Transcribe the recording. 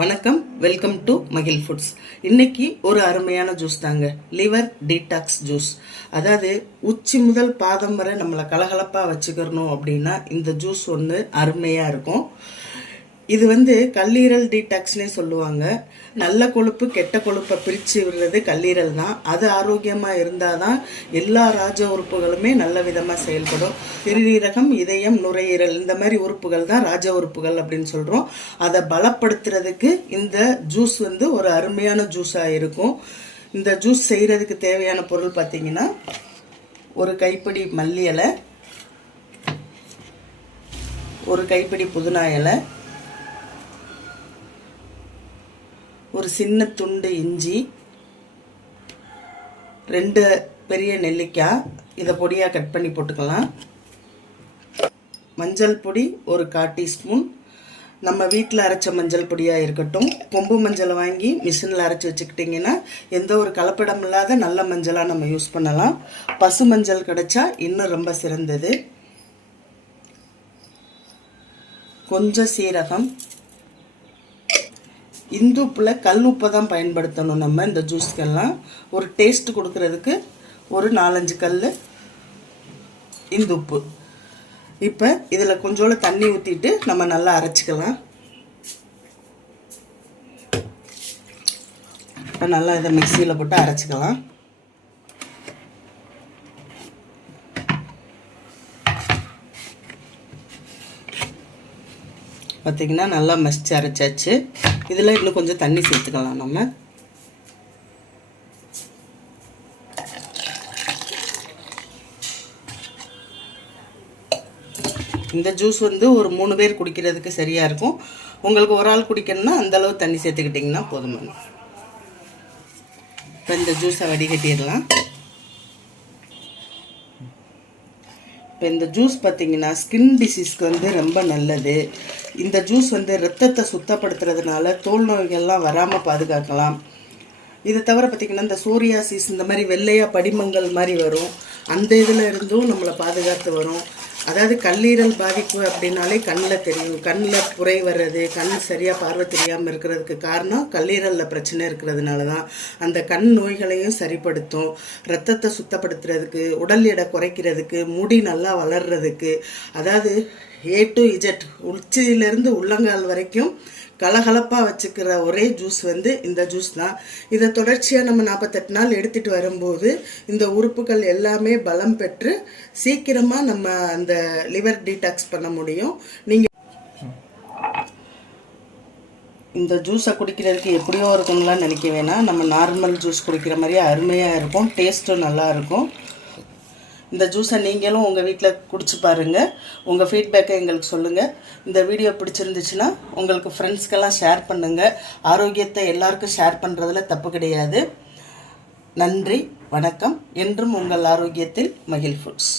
வணக்கம் welcome to மகில் foods இன்னைக்கு ஒரு அருமையான ஜூஸ் தாங்க லிவர் டீடாக்ஸ் ஜூஸ் அதாவது உச்சி முதல் பாதம் வரை நம்மளை கலகலப்பாக வச்சுக்கிறணும் அப்படின்னா இந்த ஜூஸ் ஒன்று அருமையாக இருக்கும். இது வந்து கல்லீரல் டீடாக்ஸ்னே சொல்லுவாங்க. நல்ல கொழுப்பு கெட்ட கொழுப்பை பிரித்து விடுறது கல்லீரல் தான். அது ஆரோக்கியமாக இருந்தால் தான் எல்லா ராஜ உறுப்புகளுமே நல்ல விதமாக செயல்படும். சிறுநீரகம் இதயம் நுரையீரல் இந்த மாதிரி உறுப்புகள் தான் ராஜ உறுப்புகள் அப்படின்னு சொல்கிறோம் அதை பலப்படுத்துறதுக்கு இந்த ஜூஸ் வந்து ஒரு அருமையான ஜூஸாக இருக்கும். இந்த ஜூஸ் செய்கிறதுக்கு தேவையான பொருள் பார்த்தீங்கன்னா ஒரு கைப்பிடி மல்லி இலை ஒரு கைப்பிடி புதினா இலை ஒரு சின்ன துண்டு இஞ்சி ரெண்டு பெரிய நெல்லிக்காய் இதை பொடியாக கட் பண்ணி போட்டுக்கலாம். மஞ்சள் பொடி ஒரு கால் டீஸ்பூன். நம்ம வீட்டில் அரைச்ச மஞ்சள் பொடியாக இருக்கட்டும். கொம்பு மஞ்சளை வாங்கி மிஷினில் அரைச்சி வச்சுக்கிட்டிங்கன்னா எந்த ஒரு கலப்படம் இல்லாத நல்ல மஞ்சளாக நம்ம யூஸ் பண்ணலாம். பசு மஞ்சள் கிடைச்சா இன்னும் ரொம்ப சிறந்தது. கொஞ்சம் சீரகம் இந்துப்பில் கல் உப்பை தான் பயன்படுத்தணும் நம்ம இந்த ஜூஸ்க்கெல்லாம். ஒரு டேஸ்ட் கொடுக்கறதுக்கு ஒரு நாலஞ்சு கல் இந்துப்பு. இப்போ இதில் கொஞ்சோண்டு தண்ணி ஊற்றிட்டு நம்ம நல்லா அரைச்சிக்கலாம். இப்போ நல்லா இதை மிக்சியில் போட்டு அரைச்சிக்கலாம். பார்த்திங்கன்னா நல்லா மசிச்சு அரைச்சாச்சு. இதில் இன்னும் கொஞ்சம் தண்ணி சேர்த்துக்கலாம் நம்ம. இந்த ஜூஸ் வந்து ஒரு மூணு பேர் குடிக்கிறதுக்கு சரியாக இருக்கும். உங்களுக்கு ஒரு ஆள் குடிக்கணும்னா அந்தளவு தண்ணி சேர்த்துக்கிட்டிங்கன்னா போதுமான இப்போ இந்த ஜூஸை வடிகட்டிடலாம். இப்போ இந்த ஜூஸ் பார்த்தீங்கன்னா ஸ்கின் டிசீஸ்க்கு வந்து ரொம்ப நல்லது. இந்த ஜூஸ் வந்து ரத்தத்தை சுத்தப்படுத்துறதுனால தோல் நோய்கள்லாம் வராமல் பாதுகாக்கலாம். இதை தவிர பார்த்திங்கன்னா இந்த சோரியாசிஸ் இந்த மாதிரி வெள்ளையாக படிமங்கள் மாதிரி வரும். அந்த இதில் இருந்தும் நம்மளை பாதுகாத்து வரும். அதாவது கல்லீரல் பாதிப்பு அப்படின்னாலே கண்ணில் தெரியும். கண்ணில் புரை வர்றது கண் சரியாக பார்வை தெரியாமல் இருக்கிறதுக்கு காரணம் கல்லீரலில் பிரச்சனை இருக்கிறதுனால தான் அந்த கண் நோய்களையும் சரிப்படுத்தும். ரத்தத்தை சுத்தப்படுத்துறதுக்கு உடல் எடை குறைக்கிறதுக்கு முடி நல்லா வளர்றதுக்கு. அதாவது ஏ டு இஜெட் உச்சியிலேருந்து உள்ளங்கால் வரைக்கும் கலகலப்பாக வச்சுக்கிற ஒரே ஜூஸ் வந்து இந்த ஜூஸ் தான். இதை தொடர்ச்சியாக நம்ம நாற்பத்தெட்டு நாள் எடுத்துகிட்டு வரும்போது இந்த உறுப்புகள் எல்லாமே பலம் பெற்று சீக்கிரமாக நம்ம அந்த லிவர் டீடாக்ஸ் பண்ண முடியும். நீங்கள் இந்த ஜூஸை குடிக்கிறதுக்கு எப்படியோ இருக்குங்களா நினைக்க வேணாம். நம்ம நார்மல் ஜூஸ் குடிக்கிற மாதிரியே அருமையாக இருக்கும். டேஸ்ட்டும் நல்லாயிருக்கும் இந்த ஜூஸை நீங்களும் உங்கள் வீட்டில் குடிச்சு பாருங்கள் உங்கள் ஃபீட்பேக்கை எங்களுக்கு சொல்லுங்கள் இந்த வீடியோ பிடிச்சிருந்துச்சுன்னா உங்களுக்கு ஃப்ரெண்ட்ஸ்க்கெல்லாம் ஷேர் பண்ணுங்கள் ஆரோக்கியத்தை எல்லாருக்கும் ஷேர் பண்ணுறதுல தப்பு கிடையாது. நன்றி வணக்கம். என்றும் உங்கள் ஆரோக்கியத்தில் மகிழ் ஃபுட்ஸ்